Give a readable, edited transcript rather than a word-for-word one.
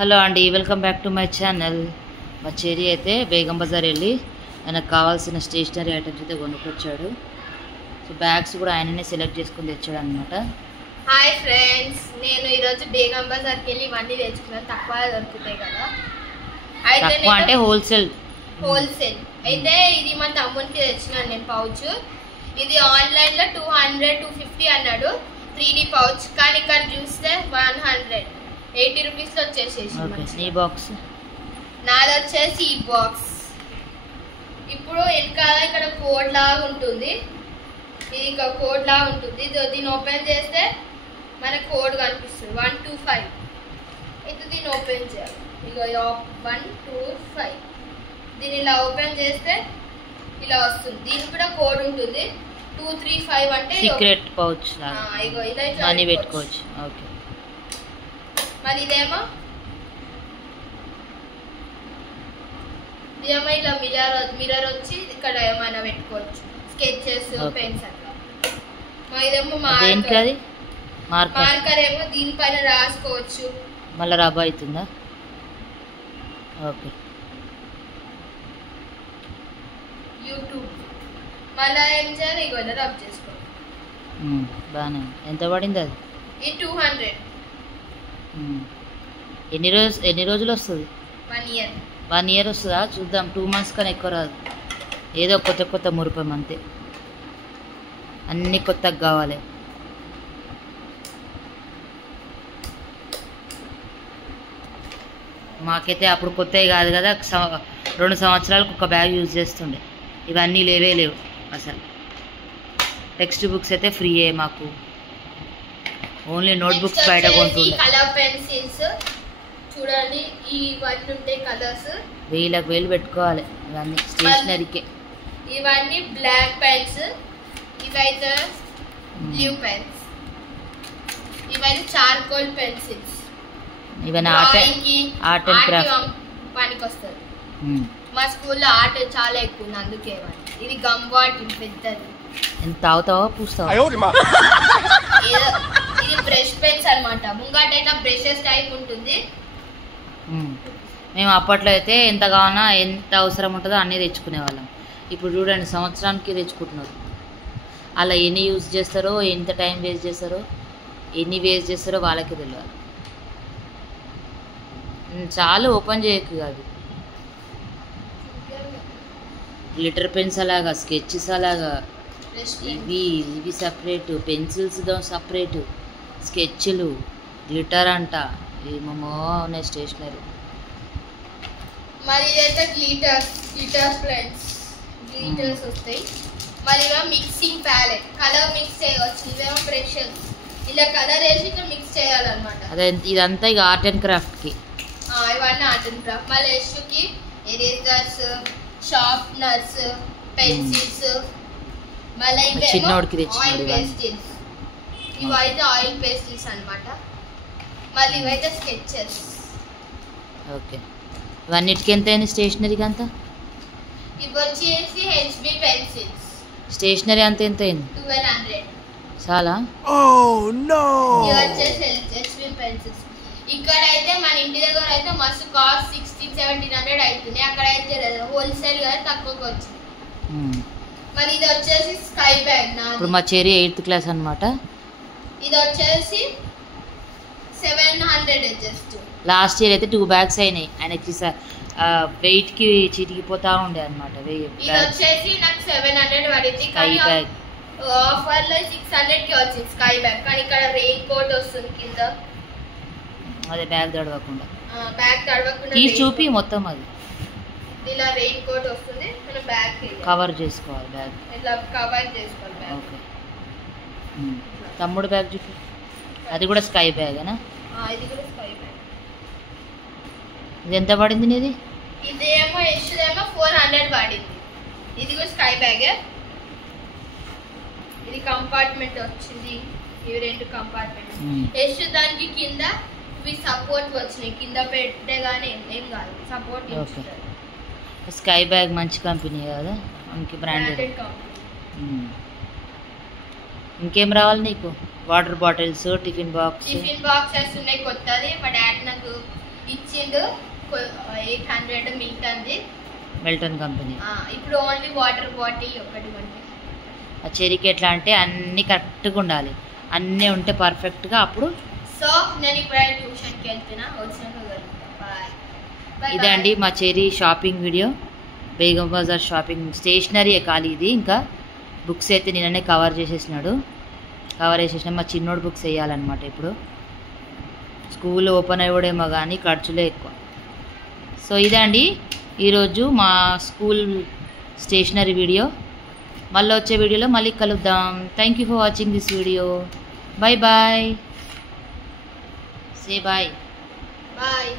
Hello అండి, welcome back to my channel. మా చెరి అయితే బేగం బజార్ వెళ్ళి ఆయనకు కావాల్సిన స్టేషనరీ ఐటమ్స్ అయితే కొనుక్కొచ్చాడు. సో బ్యాగ్స్ కూడా ఆయననే సెలెక్ట్ చేసుకుని తెచ్చాడు అనమాట. హాయ్ ఫ్రెండ్స్, నేను ఈరోజు బేగం బజార్కి వెళ్ళి ఇవన్నీ తెచ్చుకున్నాను. తక్కువ దొరుకుతాయి కదా, అయితే తక్కువ అంటే హోల్సేల్ అయితే ఇది మా తమ్మునికి తెచ్చినాను నేను పౌచ్. ఇది ఆన్లైన్లో 200-250 అన్నాడు 3D పౌచ్, కానీ ఇక్కడ చూస్తే 180 రూపీస్లో వచ్చేసేసి. బాక్స్ నాది వచ్చేసి ఈ బాక్స్. ఇప్పుడు వెనకాల ఇక్కడ కోడ్ లాగా ఉంటుంది, ఇది ఇక్కడ కోడ్ లాగా ఉంటుంది. దీన్ని ఓపెన్ చేస్తే మనకు కోడ్ కనిపిస్తుంది 125. అయితే దీన్ని ఓపెన్ చేయాలి. ఇక 125 దీన్ని ఇలా ఓపెన్ చేస్తే ఇలా వస్తుంది. దీనికి కూడా కోడ్ ఉంటుంది 235 అంటే సీక్రెట్ పౌచ్ ఇగో ఇలా మనీ పెట్టుకోవచ్చు. ఓకే, మరి ఇదేమో ఇలా మిర్రర్ వచ్చి ఇక్కడ ఏమైనా పెట్టుకోవచ్చు, స్కెచెస్, పెన్స్ అట్లా. ఇదేమో మార్కర్ ఏమో దీనిపైన రాసుకోవచ్చు. మళ్ళీ రబ్ అవుతుందా? ఓకే. యూట్యూబ్ మళ్ళీ ఏం చేయాలి, ఇగో ఇలా రబ్ చేసుకోవాలి. బాగానే. ఎంత పడింది అది? ఇది 200. ఎన్ని రోజులు వస్తుంది? 1 ఇయర్ వస్తుందా? చూద్దాం. 2 months కానీ ఎక్కువ రాదు. ఏదో కొత్త మురిపాం అంతే, అన్నీ కొత్తగా కావాలి. మాకైతే అప్పుడు కొత్తవి కాదు కదా, 2 సంవత్సరాలకు ఒక బ్యాగ్ యూజ్ చేస్తుండే. ఇవన్నీ లేవు అసలు. టెక్స్ట్ బుక్స్ అయితే ఫ్రీయే మాకు, ఓన్లీ నోట్ బుక్స్ బయట కొంటుండే. కలర్ పెన్సిల్స్ చూడండి, ఇవన్నీ ఉంటాయి కలర్స్. 1000 పెట్టుకోవాలి ఇవన్నీ స్టేషనరీకే. ఇవన్నీ బ్లాక్ పెన్స్, ఇవైతే బ్లూ పెన్స్, ఇవన్నీ చార్కోల్ పెన్సిల్స్. ఇవన్నీ ఆర్ట్ అండ్ క్రాఫ్ట్ పనికి వస్తుంది. మా స్కూల్లో ఆర్ట్ చాలా ఎక్కువ ఉంది, అందుకే. ఇది గమ్ బాటిల్ పెద్దది. ఎంత తాగుతావా పూస్తావా? ఇది బ్రష్ పెన్స్ అనమాట. ముంగటైనా బ్రషెస్ టైప్ ఉంటుంది. మేము అప్పట్లో అయితే ఎంత కావాలన్నా ఎంత అవసరం ఉంటుందో అన్నీ తెచ్చుకునే వాళ్ళం. ఇప్పుడు చూడండి, సంవత్సరానికి తెచ్చుకుంటున్నారు. అలా ఎన్ని యూజ్ చేస్తారో, ఎంత టైం వేస్ట్ చేస్తారో, ఎన్ని వేస్ట్ చేస్తారో వాళ్ళకే తెలియాలి. చాలా ఓపెన్ చేయకు కాదు. గ్లిటర్ పెన్స్ అలాగా, స్కెచెస్ అలాగా, ఇవి సపరేటు, పెన్సిల్స్ సపరేటు, స్కెచ్లు, గ్లిటర్ అంట, ఏమేమో ఉన్నాయి స్టేషనరీ. మరి ఇదైతే గ్లిటర్స్ ఫ్రెండ్స్, గ్లిటర్స్ వస్తాయి. మరి ఇవే మిక్సింగ్ ప్యాలెట్, కలర్ మిక్స్ చేయవచ్చు. ఇవేమో బ్రషెస్, ఇలా కలర్ వేసి ఇక్కడ మిక్స్ చేయాలన్నమాట. అదే ఇదంతా ఇక ఆర్ట్ అండ్ క్రాఫ్ట్కి. ఇవన్నీ ఆర్ట్ అండ్ క్రాఫ్ట్. మళ్ళీ ఎస్కి ఎరేజర్స్, షార్ప్నర్స్, పెన్సిల్స్. మళ్ళీ ఆయిల్ పేస్టిల్స్, ఇవైతే ఆయిల్ పేస్టిల్స్ అనమాట. మళ్ళీ ఇవైతే స్కెచెస్. ఓకే, ఇవన్నిటికి ఎంత అయింది స్టేషనరీకి అంతా? ఇవి వచ్చేసి హెచ్బి పెన్సిల్స్. స్టేషనరీ అంత ఎంత అయింది? 1200. చాలా. ఇవి వచ్చేసి హెచ్బి పెన్సిల్స్. ఇక్కడ అయితే మన ఇంటి దగ్గర అయితే మస్తు కాస్ట్ 1600-1700 అవుతుంది. అక్కడ అయితే హోల్సేల్ గా తక్కువకి వచ్చింది. మరి ఇది వచ్చేసి స్కై బ్యాగ్. ఇప్పుడు మా చెరి 8th క్లాస్ అనమాట. ఇది వచ్చేసి 700 జస్ట్. లాస్ట్ ఇయర్ అయితే 2 bags అయినాయి ఆయనకి. వెయిట్ కి చిరిగిపోతా ఉండే అనమాట. ఇది వచ్చేసి నాకు 700 పడింది, కానీ ఆఫర్ లో 600 కి వచ్చింది స్కై బ్యాగ్. కానీ ఇక్కడ రెయిన్ కోట్ వస్తుంది కింద, అదే బ్యాగ్ తడవకుండా తీసి చూపి మొత్తం. అది ఇలా రెయిన్ కోట్ వస్తుంది, మనం బ్యాగ్ కవర్ చేసుకోవాలి. బ్యాగ్ ఇట్లా కవర్ చేసుకోవాలి బ్యాగ్. ఓకే. తమ్ముడు బ్యాగ్ చూపి, అది కూడా స్కై బ్యాగేనా? ఇది కూడా స్కై బ్యాగ్. ఇది ఎంత పడింది నీది? ఇదేమో యశ్దేమో 400 పడింది. ఇది కూడా స్కై బ్యాగే. ఇది కంపార్ట్మెంట్ వచ్చింది, ఇవి 2 కంపార్ట్మెంట్స్. యశ్ దానికి కింద ఇవి సపోర్ట్ వచ్చినాయి, కింద పెట్టే కానీ ఏం కాదు, సపోర్ట్. స్కై బ్యాగ్ మంచి కంపెనీ కదా, మనకి బ్రాండెడ్ కంపెనీ. ఇంకేం రావాలి నీకు? వాటర్ బాటిల్స్, టిఫిన్ బాక్సెస్ ఉన్నాయి కొత్తది. మా డాడీ నాకు ఇచ్చిండు 800 మిల్టన్ కంపెనీ. ఇప్పుడు ఓన్లీ వాటర్ బాటిల్ ఒకటి ఉంది. ఆ చెరికి ఎట్లా అంటే అన్నీ కరెక్ట్గా ఉండాలి, అన్నీ ఉంటే పర్ఫెక్ట్గా అప్పుడు. సో నేను ఇప్పుడు ట్యూషన్కి వెళ్తున్నా, వచ్చినాక బాయ్. ఇదండి మా Cherry shopping video. Begum Bazar shopping stationery ఖాళీ ఇది. ఇంకా బుక్స్ అయితే నిన్ననే కవర్ చేసేసినాడు. మా చిన్నోడు బుక్స్ వేయాలన్నమాట. ఇప్పుడు స్కూల్ ఓపెన్ అయ్యేమో కానీ ఖర్చులే ఎక్కువ. సో ఇదండి ఈరోజు మా స్కూల్ స్టేషనరీ వీడియో. మళ్ళీ వచ్చే వీడియోలో మళ్ళీ కలుద్దాం. Thank you for watching this video. Bye bye. Say bye. Bye.